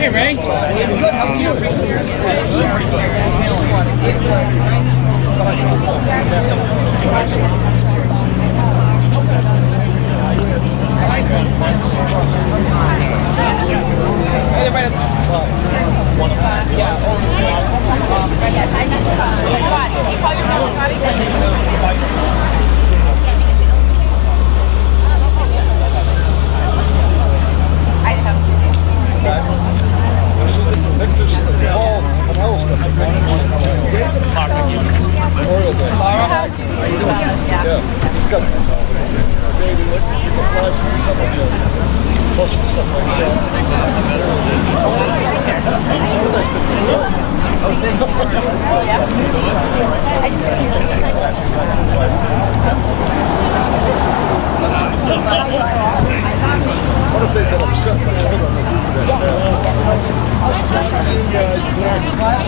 Hey, Ray. Good, how are you? What if they've been upset?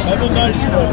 Have a nice one.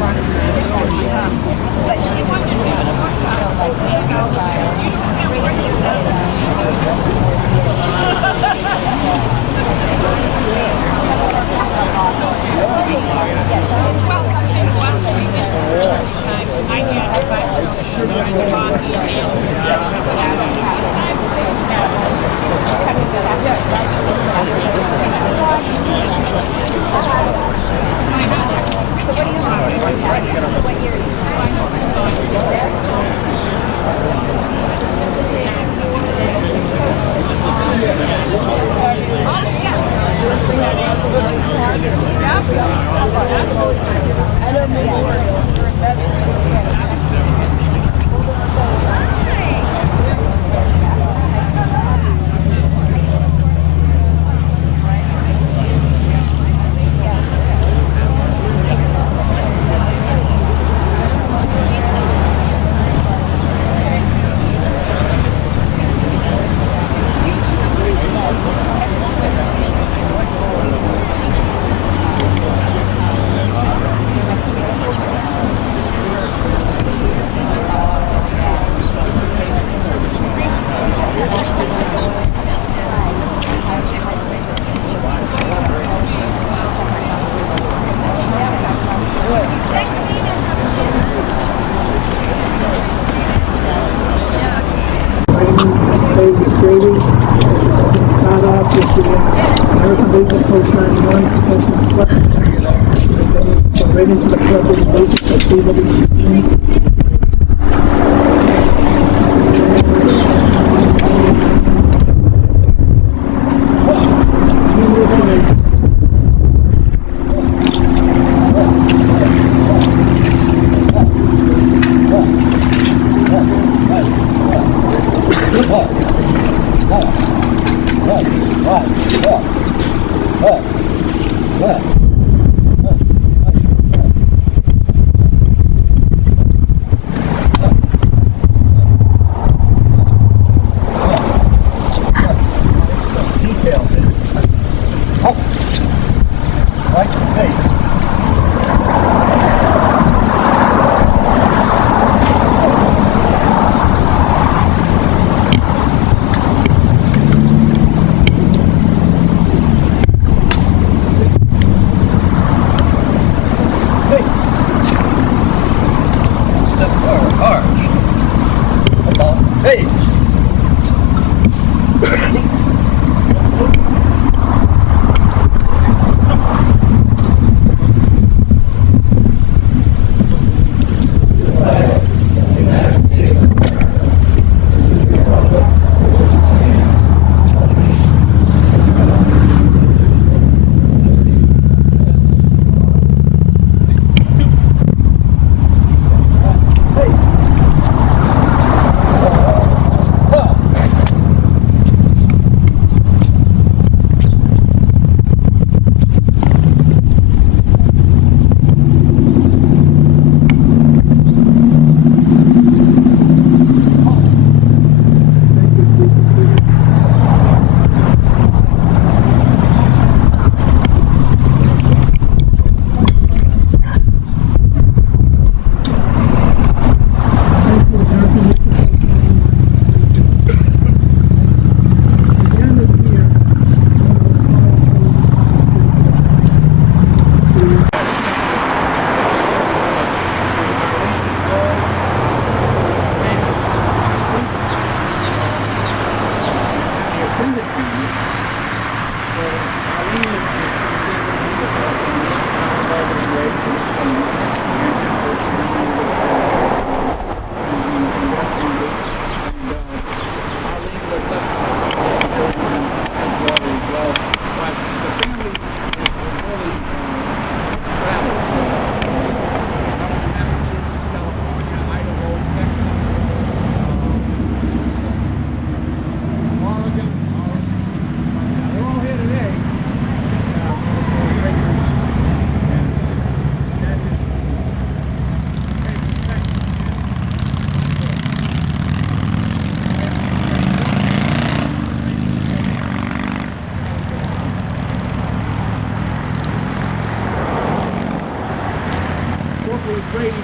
Yafrate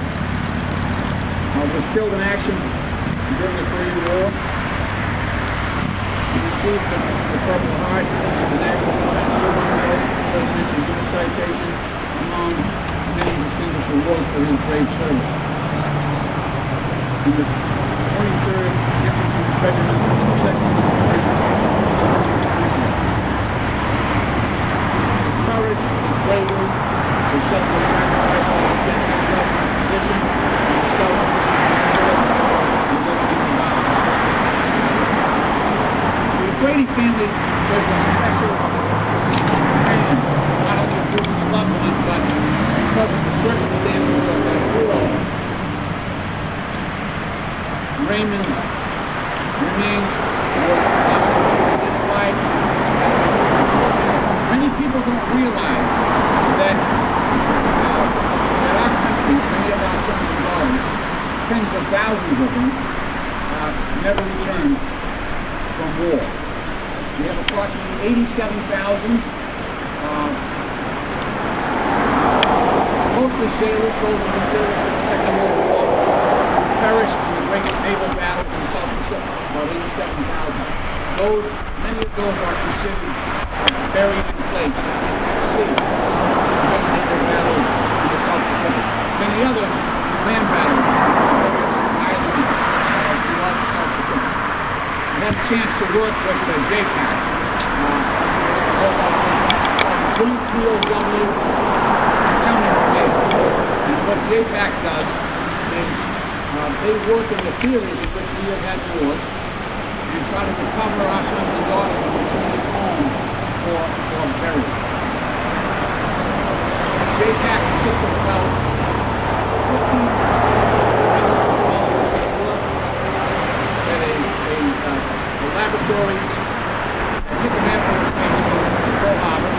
was killed in action during the Korean War. He received the Purple Heart, the National Defense Service Medal, Presidential Unit Citation, among many distinguished awards for his brave service. In the 23rd Infantry Regiment, 2nd Infantry, his courage and bravery, his selfless sacrifice while defending his loved one's position, himself, and looking to God. The Yafrate family was a special man, not only of losing a loved one, but because of the circumstances of that war. Raymond's remains were identified. Many people don't realize that our country, many of our sons and daughters, tens of thousands of them, never returned from war. We have approximately 87,000, mostly sailors, soldiers and sailors in the Second World War, perished in the great naval battles in the South Pacific, about 87,000. Many of those are considered buried in place at sea, great naval battles in the South Pacific. Many others, land battles on various islands throughout the South Pacific. I had a chance to work with the JPAC, Joint POW Accounting Committee. And what JPAC does is they work in the theaters in which we have had wars and try to recover our sons and daughters and return them home for burial. JPAC consists of about 15 technologists that work at a laboratory at Hickory Space in Pearl Harbor,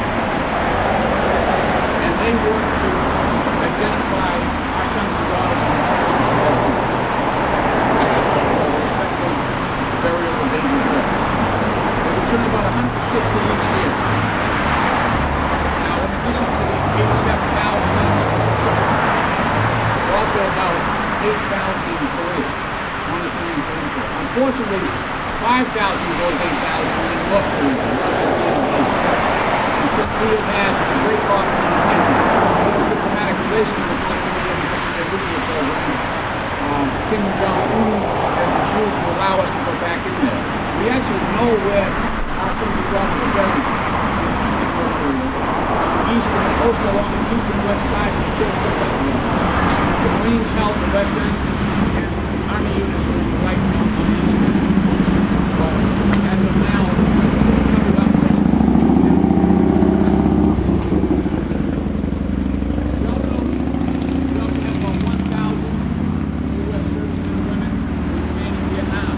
and they work to identify our sons and daughters and return them to their home. Respectful burial of dangerous work. They return about 160 each year. Now, in addition to the 87,000, there are also about 8,000 in Korea, on the Korean Peninsula. Unfortunately, 5,000 of those 8,000 are in North Korea. And since we have had a great diplomatic relations with North Korea because of their nuclear program, Kim Jong-un has refused to allow us to go back in there. We actually know where our sons and daughters are buried in North Korea. Most along the east and west side of the Chillicothe. The Marines held the west end, and Army units were in the right wing on the east end. But as of now, covered operations. We also have about 1,000 U.S. servicemen and women who remain in Vietnam.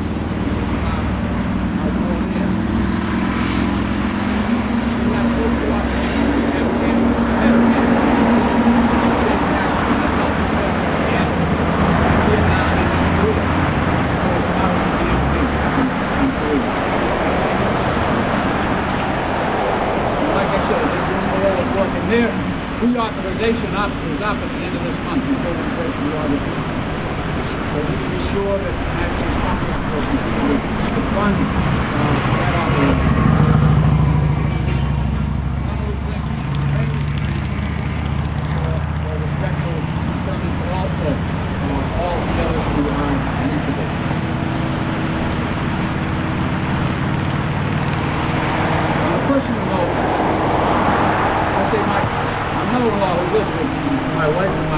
Our war there. We have full cooperation. We have a chance to take back the South Pacific and Vietnam and Korea. Those are the DMZ in Korea. And like I said, they're doing a lot of work, and their reauthorization is up at the end of this month until we vote for the audit. So we can be sure that the United States Congress will continue to fund that operation. Not only thank for respectful service, but also all the others who are reachable. On a personal note, I say my mother-in-law who lives with my wife and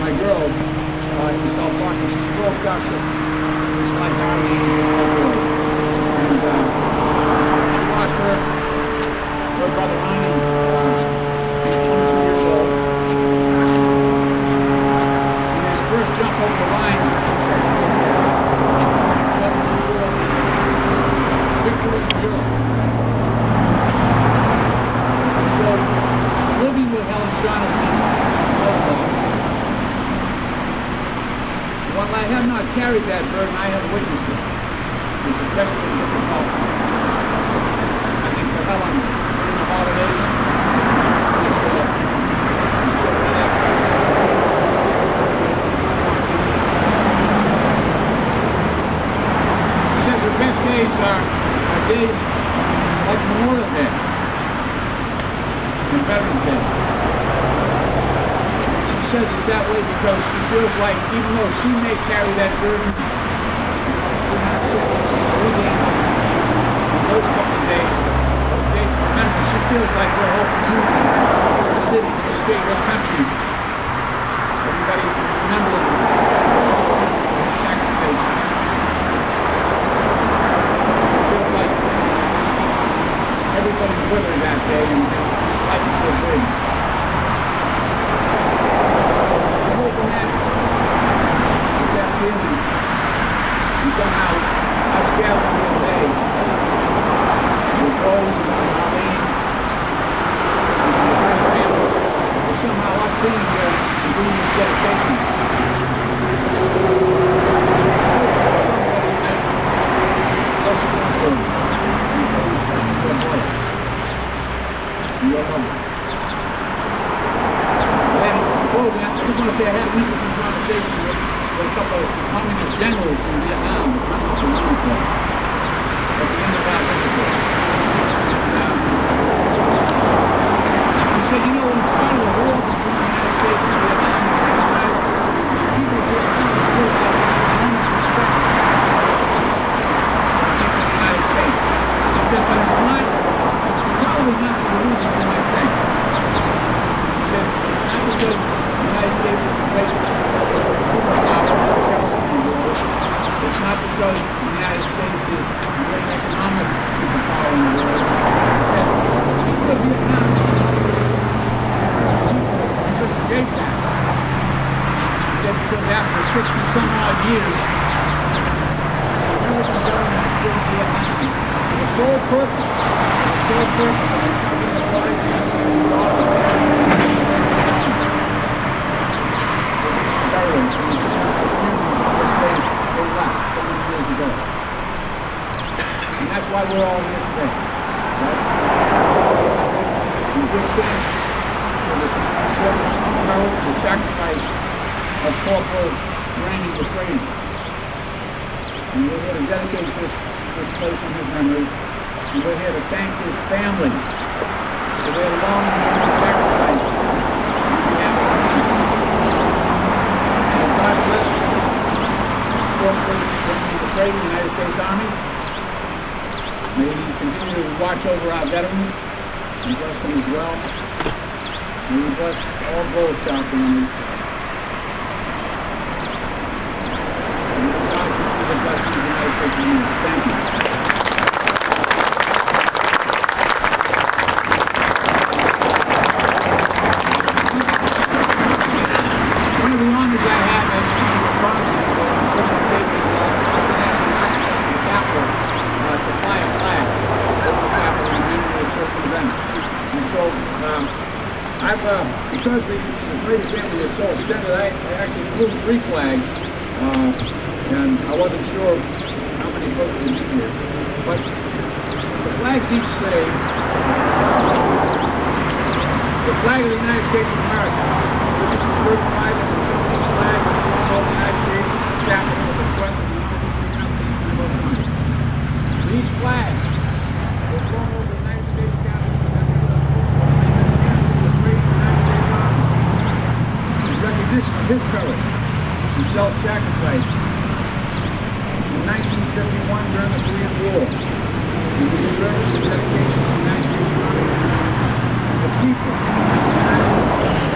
my girl in South Boston, she's a Girl Scout sister. It's like Army and she lost her brother Ronnie, he's 22 years old. In his first jump over the line, victory in Europe. And so, living with Helen Jonathan, while I have not carried that burden, I have witnessed it. It's especially difficult. I think for Helen, during the holidays, says it's that way because she feels like even though she may carry that burden, those couple of days, remember, she feels like her whole community, her city, her state, her country, everybody remember the sacrifice. She feels like everybody's with her that day and life is so big. I'm hoping that feeling and somehow us gathering here today with Rose and Arlene and the friend family, or somehow us being here and doing this dedication. I just want to say I had an interesting conversation with a couple of communist generals in Vietnam, the communist America, at the end of our visit there. He said, you know, in spite of the war between the United States and Vietnam, he said, guys, the people of Vietnam still have enormous respect for the people of the United States. He said, but it's not, probably not the reason you might think. He said, it's not because the United States is a great superpower, it's not because the United States is a great economic superpower in the world. He said, the people of Vietnam, because of JPAC. He said, because after 60-some odd years, the American government killed Vietnam for the sole purpose of covering the bodies of the all of veterans from the communities which they left so many years ago. And that's why we're all here today. Right? We give thanks for the service, courage, the sacrifice of Corporal Raymond Yafrate. And we're here to dedicate this place in his memory. And we're here to thank his family for their long and sacrifice on behalf of our country. God bless Corporal Raymond Yafrate, the United States Army. May He continue to watch over our veterans and bless them as well. May He bless all Gold Star families. And may God continue to bless the United States Army. Thank you. One of the honors I have as the President of the Capitol to fly a flag over the Capitol in memory of certain events. And so, because the Brady family is so extended, I actually flew 3 flags, and I wasn't sure how many folks would be here. But the flags each say, the flag of the United States of America. This is the first flag of the flag of the United States, Capitol with the crest of the United States. So each flag was flown over the United States Capitol the great United States Army in recognition of his courage and self-sacrifice in 1951 during the Korean War. And his service and dedication to the United States Army and the people of the United States.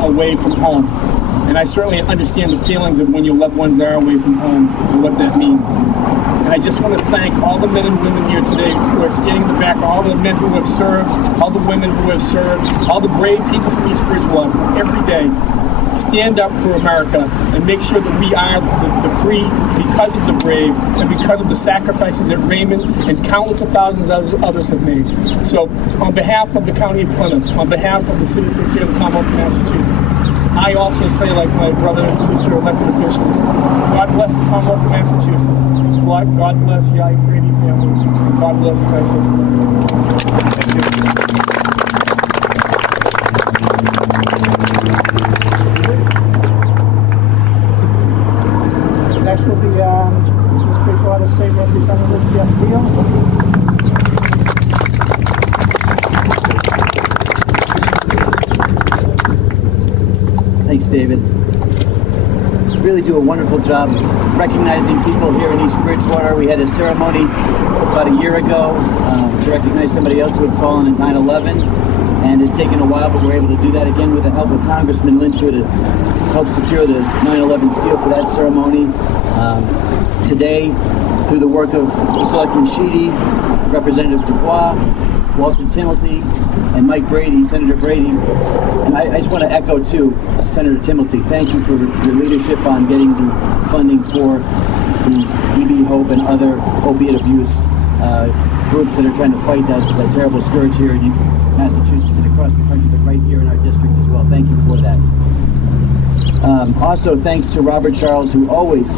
away from home. And I certainly understand the feelings of when your loved ones are away from home and what that means. And I just want to thank all the men and women here today who are standing in the back, all the men who have served, all the women who have served, all the brave people from East Bridgewater every day. Stand up for America and make sure that we are the free because of the brave and because of the sacrifices that Raymond and countless of thousands of others have made. So on behalf of the County of Plymouth, on behalf of the citizens here in the Commonwealth of Massachusetts, I also say, like my brother and sister elected officials, God bless the Commonwealth of Massachusetts. God bless the Yafrate family. And God bless the United States of America. Next will be East Bridgewater State Representative Jeff Beal. Thanks, David. Really do a wonderful job of recognizing people here in East Bridgewater. We had a ceremony about a year ago to recognize somebody else who had fallen at 9/11, and it's taken a while, but we're able to do that again with the help of Congressman Lynch, who to help secure the 9/11 steel for that ceremony. Today, through the work of Selectman Sheedy, Representative Dubois, Walter Timilty, and Mike Brady, Senator Brady. And I just want to echo, too, to Senator Timilty, thank you for your leadership on getting the funding for the EB Hope and other opiate abuse groups that are trying to fight that terrible scourge here in Massachusetts and across the country, but right here in our district as well. Thank you for that. Also, thanks to Robert Charles, who always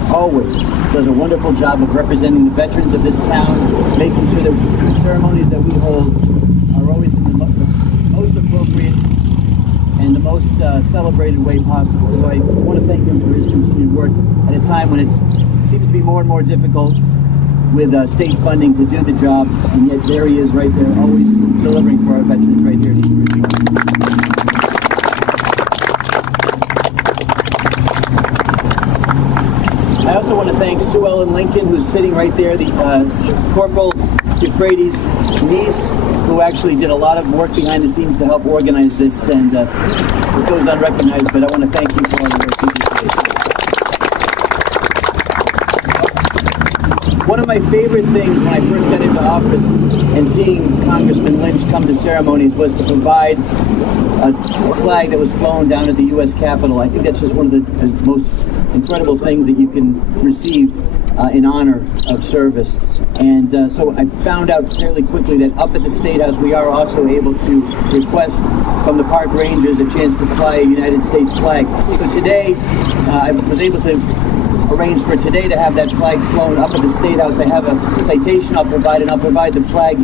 does a wonderful job of representing the veterans of this town, making sure that the ceremonies that we hold are always in the most appropriate and the most celebrated way possible. So I want to thank him for his continued work at a time when it seems to be more and more difficult with state funding to do the job, and yet there he is right there, always delivering for our veterans right here in East Bridgewater. I also want to thank Sue Ellen Lincoln, who's sitting right there, the Corporal Yafrate's niece, who actually did a lot of work behind the scenes to help organize this, and it goes unrecognized, but I want to thank you for all the work you did today. One of my favorite things when I first got into office and seeing Congressman Lynch come to ceremonies was to provide a flag that was flown down at the U.S. Capitol. I think that's just one of the most incredible things that you can receive in honor of service. And so I found out fairly quickly that up at the State House we are also able to request from the park rangers a chance to fly a United States flag. So today I was able to arrange for today to have that flag flown up at the State House. I have a citation I'll provide, and I'll provide the flag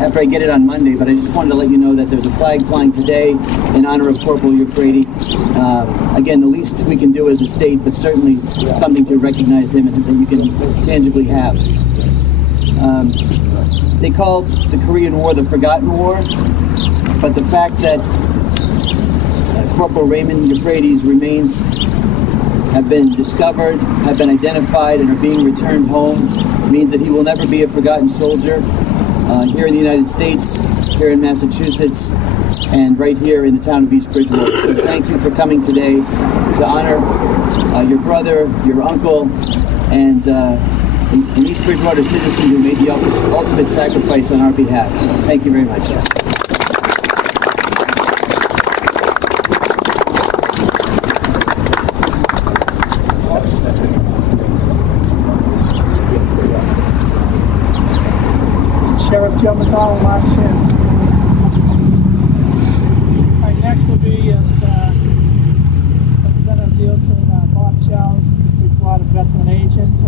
after I get it on Monday, but I just wanted to let you know that there's a flag flying today in honor of Corporal Yafrate. Again, the least we can do as a state, but certainly something to recognize him and that you can tangibly have. They called the Korean War the Forgotten War, but the fact that Corporal Raymond Yafrate's remains have been discovered, have been identified, and are being returned home means that he will never be a forgotten soldier here in the United States, here in Massachusetts, and right here in the town of East Bridgewater. So thank you for coming today to honor your brother, your uncle, and an East Bridgewater citizen who made the ultimate sacrifice on our behalf. Thank you very much. Sheriff Joe McDonald, last chance. All right, next will be Representative Nielsen, Bob Charles, Bridgewater veteran agents.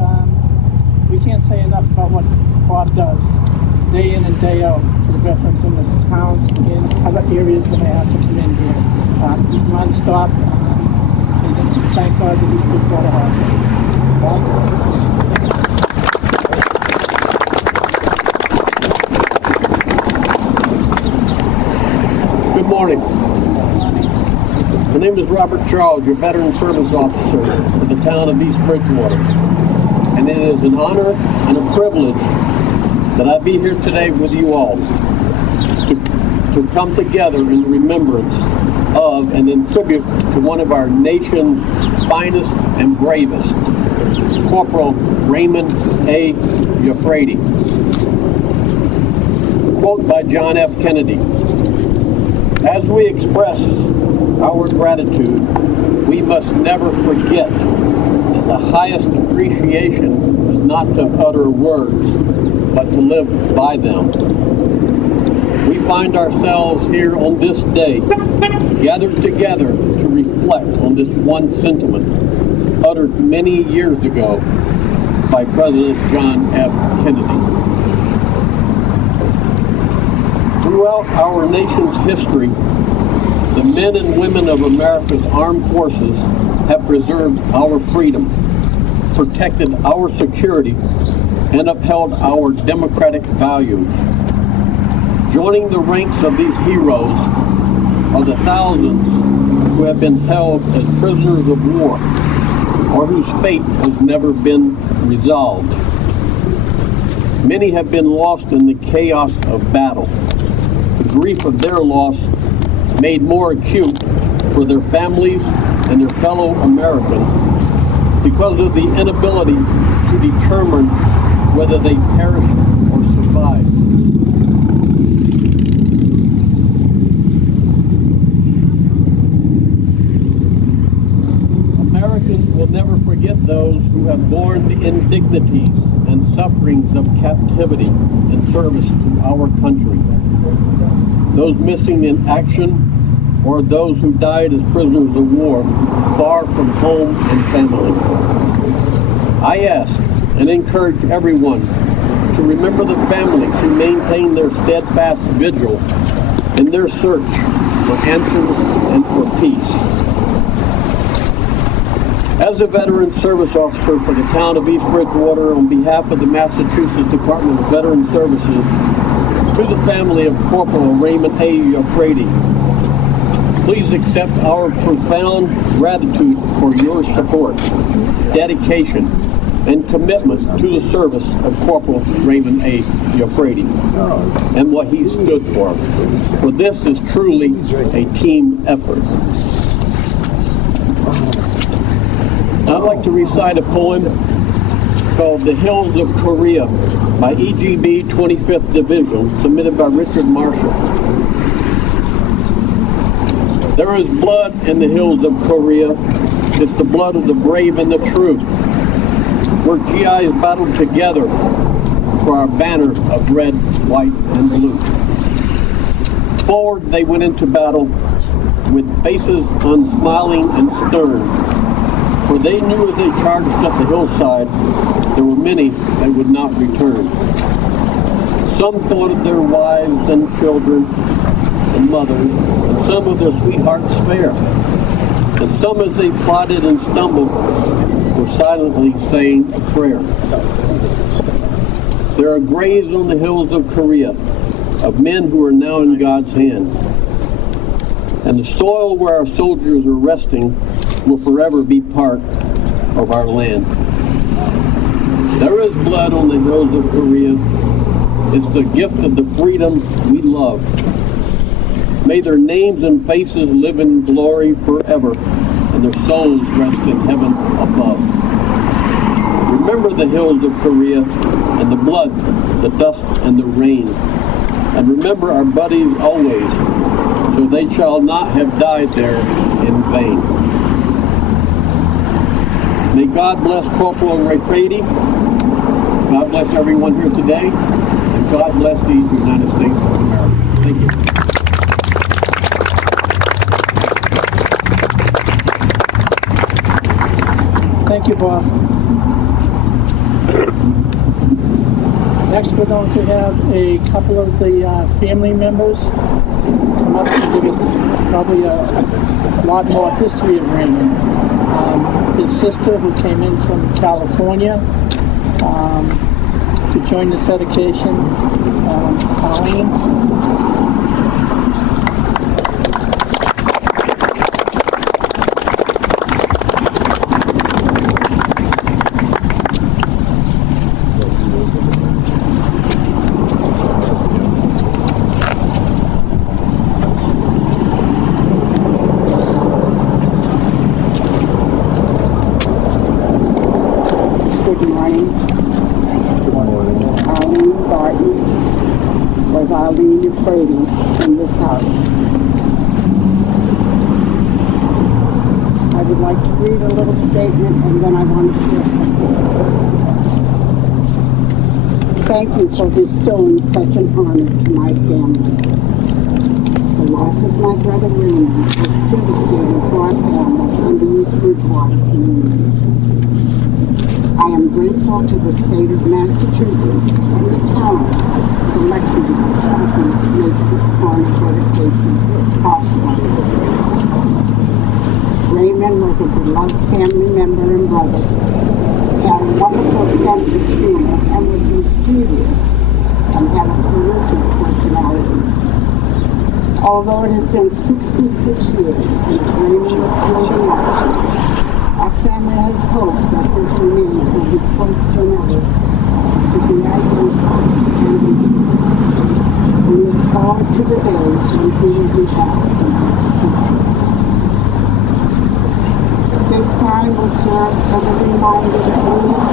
We can't say enough about what Bob does day in and day out to the veterans in this town and in other areas that may have to come in here. He's non-stop. And thank God that he's Bridgewater Hospital. Bob? Good morning. My name is Robert Charles, your Veteran Service Officer for the town of East Bridgewater. And it is an honor and a privilege that I be here today with you all to come together in remembrance of and in tribute to one of our nation's finest and bravest, Corporal Raymond A. Yafrate. Quote by John F. Kennedy: "As we express our gratitude, we must never forget that the highest appreciation is not to utter words, but to live by them." We find ourselves here on this day, gathered together to reflect on this one sentiment uttered many years ago by President John F. Kennedy. Throughout our nation's history, the men and women of America's armed forces have preserved our freedom, protected our security, and upheld our democratic values. Joining the ranks of these heroes are the thousands who have been held as prisoners of war or whose fate has never been resolved. Many have been lost in the chaos of battle. The grief of their loss made more acute for their families and their fellow Americans because of the inability to determine whether they perished or survived. Americans will never forget those who have borne the indignities and sufferings of captivity in service to our country. Those missing in action or those who died as prisoners of war far from home and family. I ask and encourage everyone to remember the families who maintain their steadfast vigil in their search for answers and for peace. As a veteran service officer for the town of East Bridgewater, on behalf of the Massachusetts Department of Veteran Services, to the family of Corporal Raymond A. Yafrate, please accept our profound gratitude for your support, dedication, and commitment to the service of Corporal Raymond A. Yafrate and what he stood for. For this is truly a team effort. I'd like to recite a poem called "The Hills of Korea" by EGB 25th Division, submitted by Richard Marshall. There is blood in the hills of Korea. It's the blood of the brave and the true, where GIs battled together for our banner of red, white, and blue. Forward they went into battle with faces unsmiling and stern, for they knew as they charged up the hillside, there were many that would not return. Some thought of their wives and children and mothers, and some of their sweethearts fair. And some as they plotted and stumbled were silently saying a prayer. There are graves on the hills of Korea of men who are now in God's hand. And the soil where our soldiers are resting will forever be part of our land. There is blood on the hills of Korea. It's the gift of the freedom we love. May their names and faces live in glory forever, and their souls rest in heaven above. Remember the hills of Korea, and the blood, the dust, and the rain. And remember our buddies always, so they shall not have died there in vain. May God bless Corporal Yafrate. God bless everyone here today. And God bless the United States of America. Thank you. Thank you, Bob. Next, we're going to have a couple of the family members come up and give us probably a lot more history of Raymond. His sister, who came in from California to join this dedication, Colleen. Yafrate in this house. I would like to read a little statement and then I want to share something. Thank you for bestowing such an honor to my family. The loss of my brother Raymond was devastating for our family and the East Bridgewater community. I am grateful to the state of Massachusetts and the town selected to make this honor dedication possible. Raymond was a beloved family member and brother. He had a wonderful sense of humor and was mischievous and had a charismatic personality. Although it has been 66 years since Raymond was killed in action, our family has hope that his remains will be close than ever to be identified and retrieved. We look forward to the days when he will be back in Massachusetts. This sign will serve as a reminder that Raymond,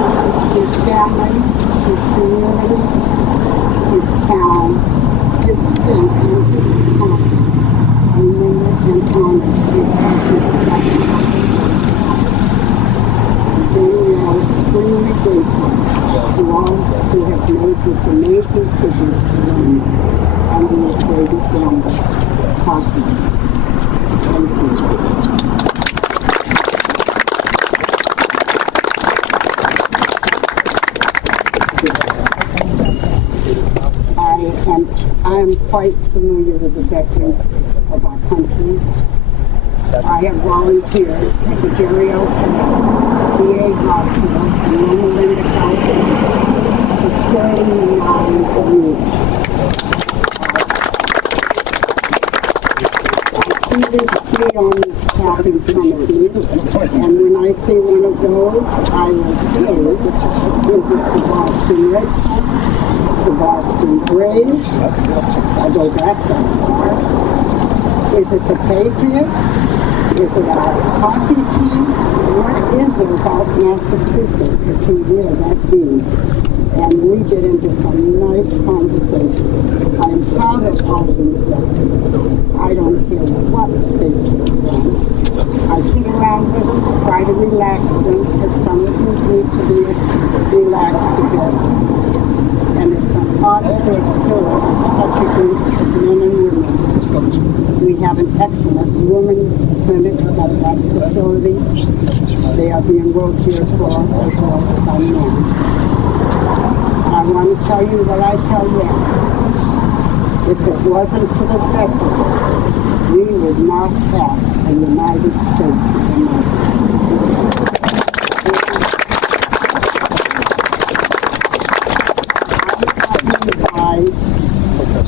his family, his community, his town, his state, and his economy remember and honor his ultimate sacrifice. Today we are extremely grateful to all who have made this amazing tribute to Raymond and the Yafrate family possible. Thank you. I am quite familiar with the veterans of our country. I have volunteered at the Jerry O. Pettis VA Hospital in Loma Linda, California for 39 years. I see this tree on this cap in front of me, and when I see one of those, I will say, is it the Boston Red Sox? The Boston Braves? I go back that far. Is it the Patriots? Is it our hockey team? What is it about Massachusetts that can wear that bead? And we get into some nice conversations. I am proud of all these veterans. I don't care what state they're from. I kid around with them, try to relax them, because some of them need to be relaxed a bit. And it's an honor to have served such a group of men and women. We have an excellent women clinic at that facility. They are being worked here for as well as our men. And I want to tell you what I tell them. If it wasn't for the veterans, we would not have a United States of America.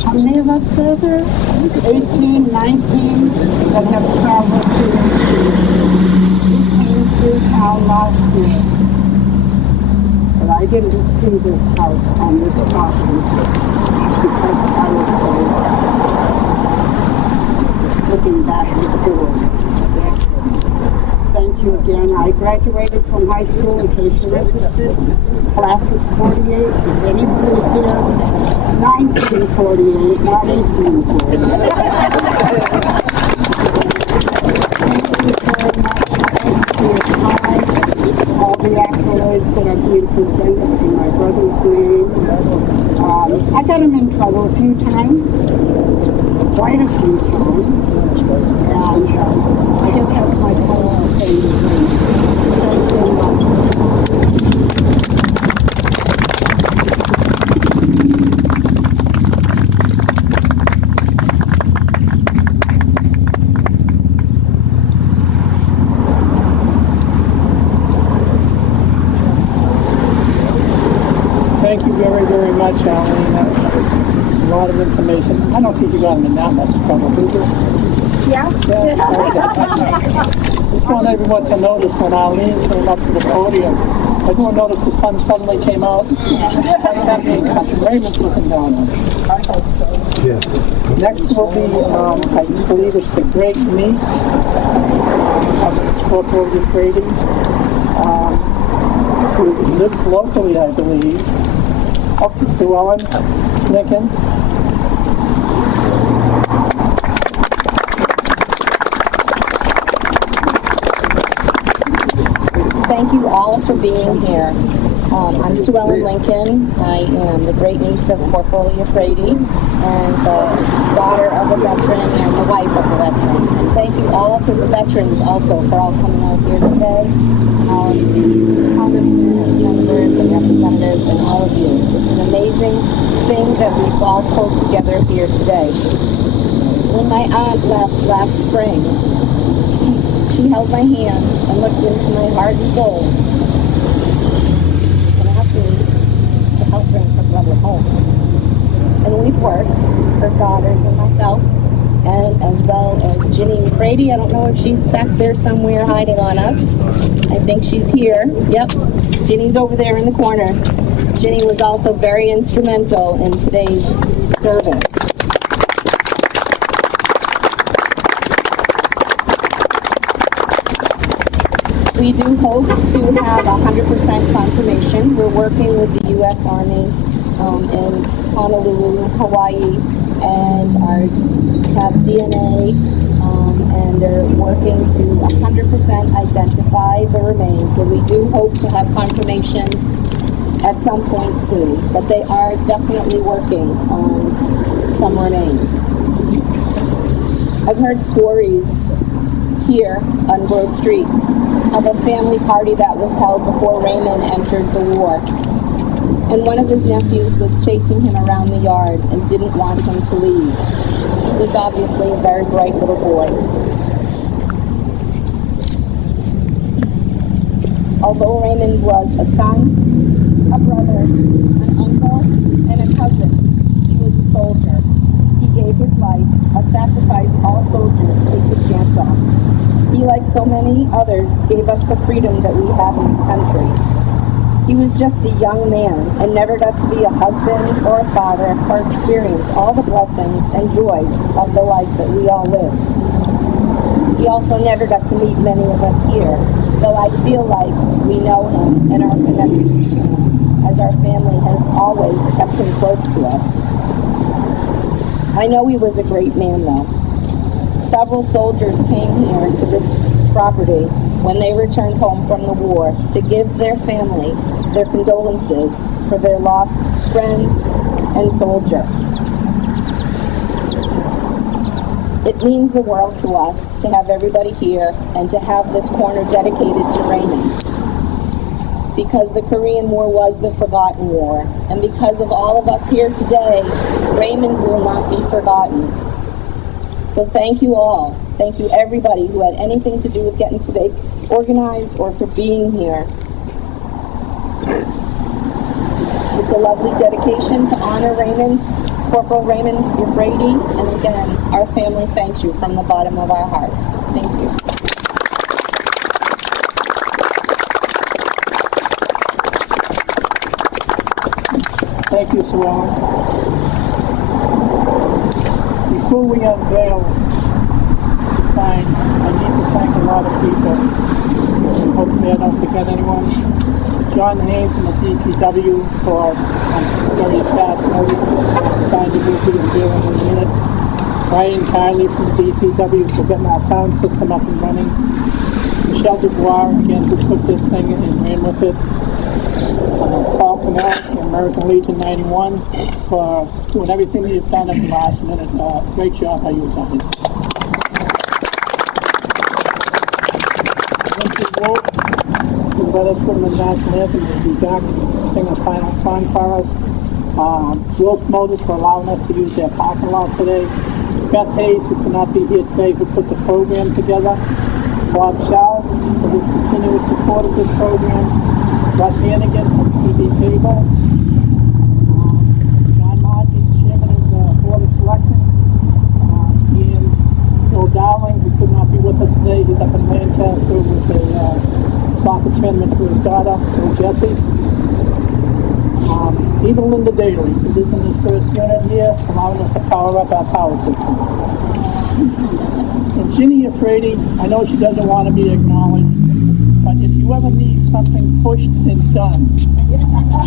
How many of us are there? 18, 19 that have traveled to the city. We came through town last year. But I didn't see this house on this property because I was so looking back at the door. Thank you again. I graduated from high school, in case you're interested. Class of 48, if anybody's there. 1948, not 1848. Thank you very much for your time, all the accolades that are being presented in my brother's name. I got him in trouble a few times, quite a few times, and I guess that's my point of saying the thing. Thank you very much. Thank you very, very much, Alan. That was a lot of information. I don't think you got him in that much trouble, did you? Yeah? Just want everyone to notice when Arlene came up to the podium, everyone noticed the sun suddenly came out. That means something. Raymond's looking down on it. Next will be, I believe it's the great niece of Corporal Yafrate, who lives locally, I believe. Oh, Sue Ellen Lincoln. thank you all for being here. I'm Sue Ellen Lincoln. I am the great niece of Corporal Yafrate and the daughter of a veteran and the wife of a veteran. And thank you all to the veterans also for all coming out here today. The congressmen and senators and representatives and all of you. It's an amazing thing that we've all pulled together here today. When my aunt left last spring, she held my hand and looked into my heart and soul and asked me to help bring her brother home. And we've worked, her daughters and myself, and as well as Ginny and Brady. I don't know if she's back there somewhere hiding on us. I think she's here. Yep, Ginny's over there in the corner. Ginny was also very instrumental in today's service. We do hope to have 100% confirmation. We're working with the U.S. Army in Honolulu, Hawaii, and have DNA, and they're working to 100% identify the remains. So we do hope to have confirmation at some point soon, but they are definitely working on some remains. I've heard stories here on Grove Street of a family party that was held before Raymond entered the war. And one of his nephews was chasing him around the yard and didn't want him to leave. He was obviously a very bright little boy. Although Raymond was a son, a brother, an uncle, and a cousin, he was a soldier. He gave his life, a sacrifice all soldiers take the chance on. He, like so many others, gave us the freedom that we have in this country. He was just a young man and never got to be a husband or a father or experience all the blessings and joys of the life that we all live. He also never got to meet many of us here, though I feel like we know him and are connected to him, as our family has always kept him close to us. I know he was a great man, though. Several soldiers came here to this property when they returned home from the war to give their family their condolences for their lost friend and soldier. It means the world to us to have everybody here and to have this corner dedicated to Raymond. Because the Korean War was the forgotten war, and because of all of us here today, Raymond will not be forgotten. So thank you all. Thank you everybody who had anything to do with getting today organized or for being here. It's a lovely dedication to honor Raymond, Corporal Raymond Yafrate, and again, our family thanks you from the bottom of our hearts. Thank you. Thank you, Sue Ellen. Before we unveil the sign, I need to thank a lot of people. Hopefully I don't forget anyone. John Haynes from the DPW for very fast notice. Signed the movie and dealing in a minute. Brian Kiley from the DPW for getting our sound system up and running. Michelle Dubois, again, who took this thing and ran with it. Paul Cannell, American Legion 91, for doing everything that you've done at the last minute. Great job how you've done this. Wolf, who led us with the national anthem, will be back to sing a final song for us. Wolf Motors for allowing us to use their parking lot today. Beth Hayes, who could not be here today, who put the program together. Bob Chow for his continuous support of this program. Russ Hannigan from TV Cable. John Martin, Chairman of the Board of Selectmen. Ian Bill Dowling, who could not be with us today. He's up in Lancaster with a soccer tournament for his daughter, Bill Jesse. Even Linda Daly, who is in his first minute here, allowing us to power up our power system. And Ginny Yafrate, I know she doesn't want to be acknowledged, but if you ever need something pushed and done,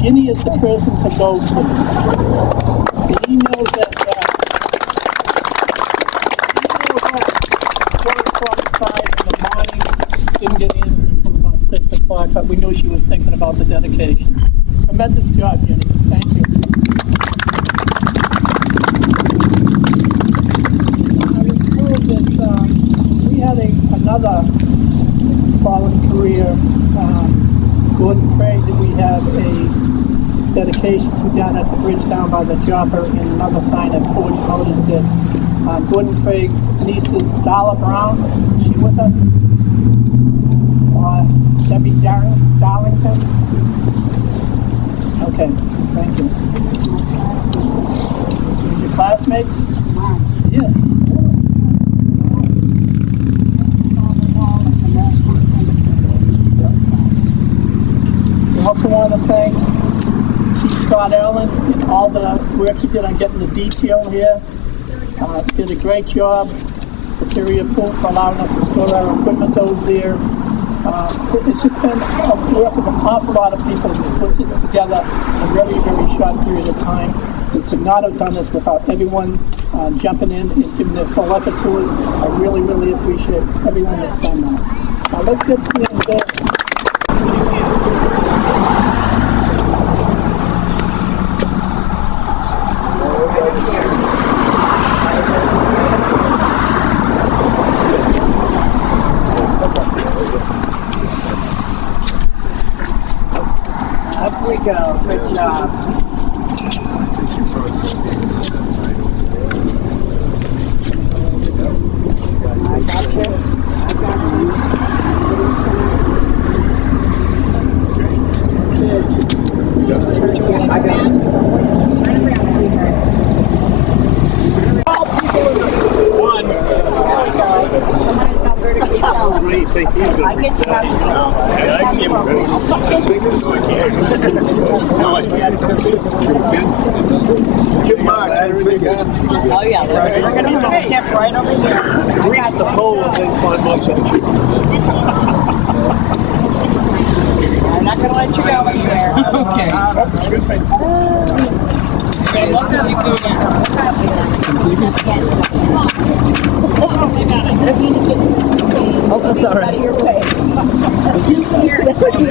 Ginny is the person to go to. The emails that 4:45 in the morning didn't get in until about 6 o'clock, but we knew she was thinking about the dedication. Tremendous job, Jenny. Thank you. I was told that we had another fallen career, Gordon Craig, that we have a dedication to down at the bridge down by the Jopper, and another sign at Forge Motors that Gordon Craig's niece is Darla Brown. Is she with us? Debbie Darlington? Okay, thank you. Your classmates? Yes. We also want to thank Chief Scott Allen and all the work he did on getting the detail here. Did a great job. Superior Pool for allowing us to store our equipment over there. It's just been a work of an awful lot of people who put this together in a very, very short period of time. We could not have done this without everyone jumping in and giving their full effort to it. I really, really appreciate everyone that's done that. Now let's get to the end there. Up we go. Good job. I got you. I get you out. I see him ready. Fingers. I can't. No, I can't. Give Mark 10 fingers. Oh yeah, we're going to just step right over here. Reach the pole and then find Mike's entry. I'm not going to let you go in there. Okay. Oh, that's all right. Out of your way. That's what you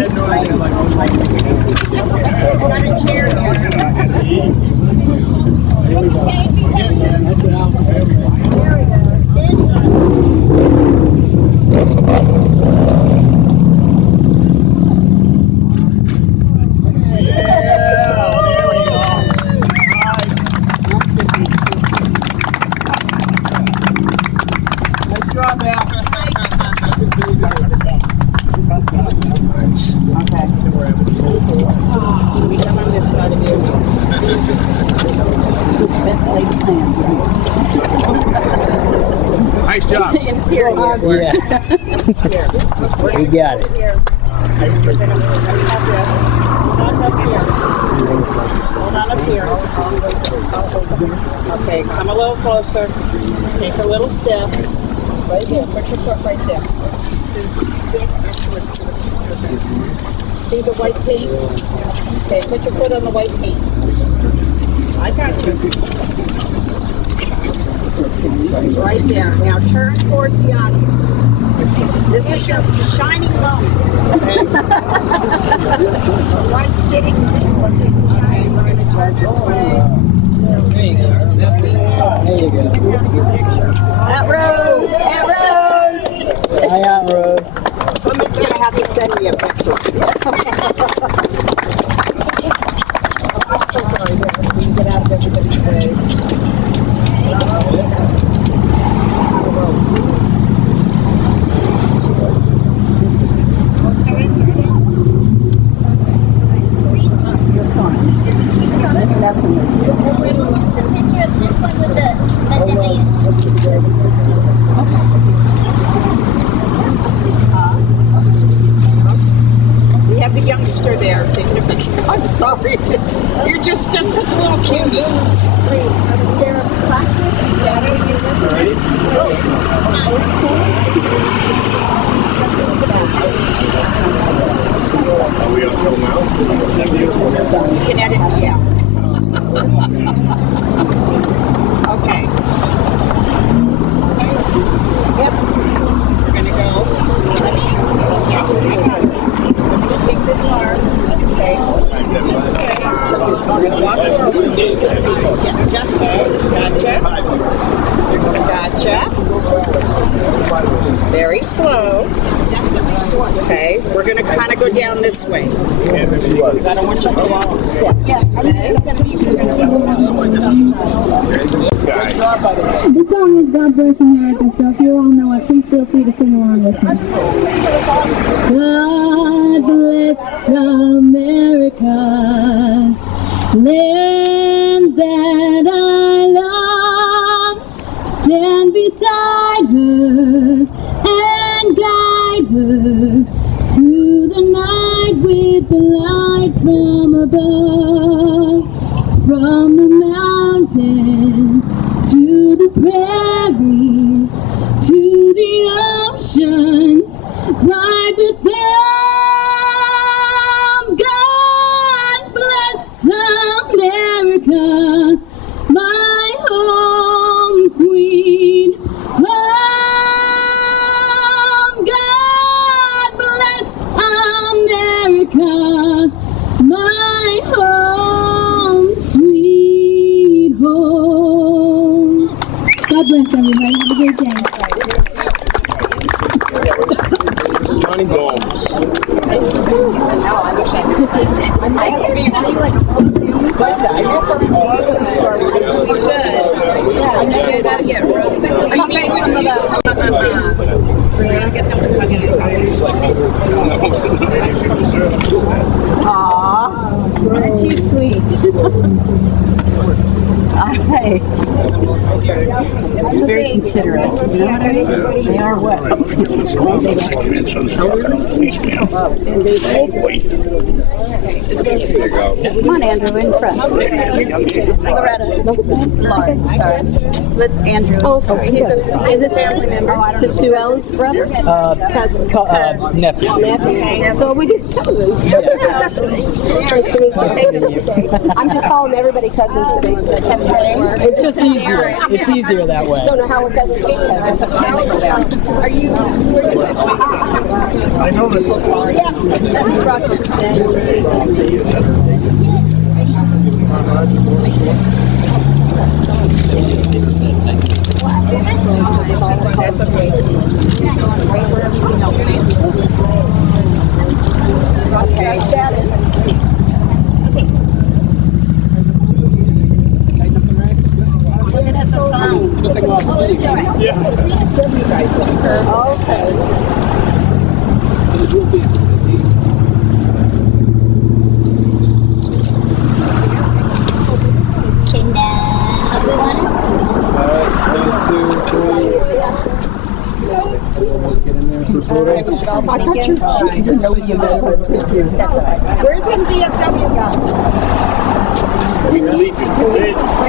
Nice job. Yeah. You got it. Hold on up here. Okay, come a little closer. Take a little step. Right here. Put your foot right there. See the white paint? Okay, put your foot on the white paint. I got you. Right there. Now turn towards the audience. This is your shining moment. The light's getting dim. Okay, we're going to turn this way. There you go. That's it. There you go. At Rose! At Rose! Hi, Aunt Rose. Somebody's going to have to send me a picture. I'm so sorry. Get out of everybody's way. You're fine. Just messing with you. It's a picture of this one with the medallion. We have the youngster there taking a picture. Gotcha. Very slow. Okay, we're going to kind of go down this way. I don't want you to go off the step. Okay. The song is God Bless America, so if you all know it, please feel free to sing along with me. God bless America, land that I love. Stand beside her and guide her through the night with the light from above. From the mountains to the prairies, to the oceans, right with them. God bless America, my home sweet home. God bless America, my home sweet home. God bless everybody. Have a great day. Johnny Gold. We should. Yeah, you gotta get roses. Are you guys some of the... Aww, aren't you sweet? Hi. Very considerate. You know what I mean? They are what? Come on, Andrew, in front. Loretta. Lauren, sorry. Let Andrew. Oh, sorry. He's a family member. The Sue Ellen's brother? Cousin. Nephew. Nephew. So we just cousins. Nice to meet you. I'm just calling everybody cousins today. It's just easier. It's easier that way. Don't know how we're cousins. It's a family for them. Are you? I know this. So sorry. Okay. Looking at the sign. Yeah. Okay, now everyone. Where's in VFW, guys?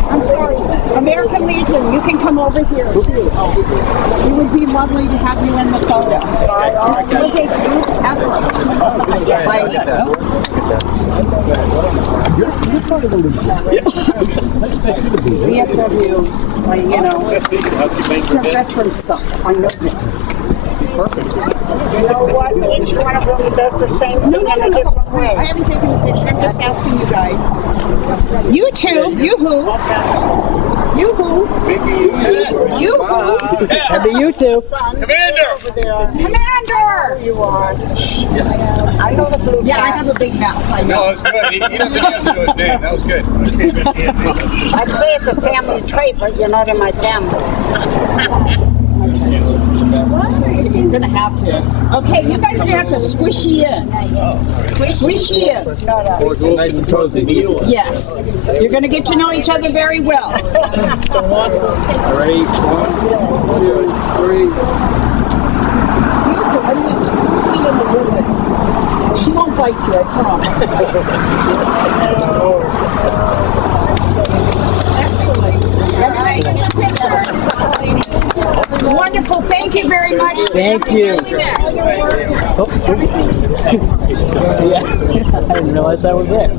I'm sorry. American Legion, you can come over here too. It would be lovely to have you in the photo. This was a group effort. VFW, you know, the veteran stuff. I know this. You know what? Each one of them does the same thing in a different way. I haven't taken a picture. I'm just asking you guys. You two. You who? You who? You who? That'd be you two. Commander! You are. I know the blue. Yeah, I have a big mouth. I know. No, it's good. He doesn't answer to his name. That was good. I'd say it's a family trait, but you're not in my family. You're gonna have to. Okay, you guys are gonna have to squishy in. Squishy in. Nice and cozy. Yes. You're gonna get to know each other very well. Ready? 1, 2, 3. She won't bite you, I promise. Excellent. All right. Wonderful. Thank you very much. Thank you. Oh. Yeah, I didn't realize I was there.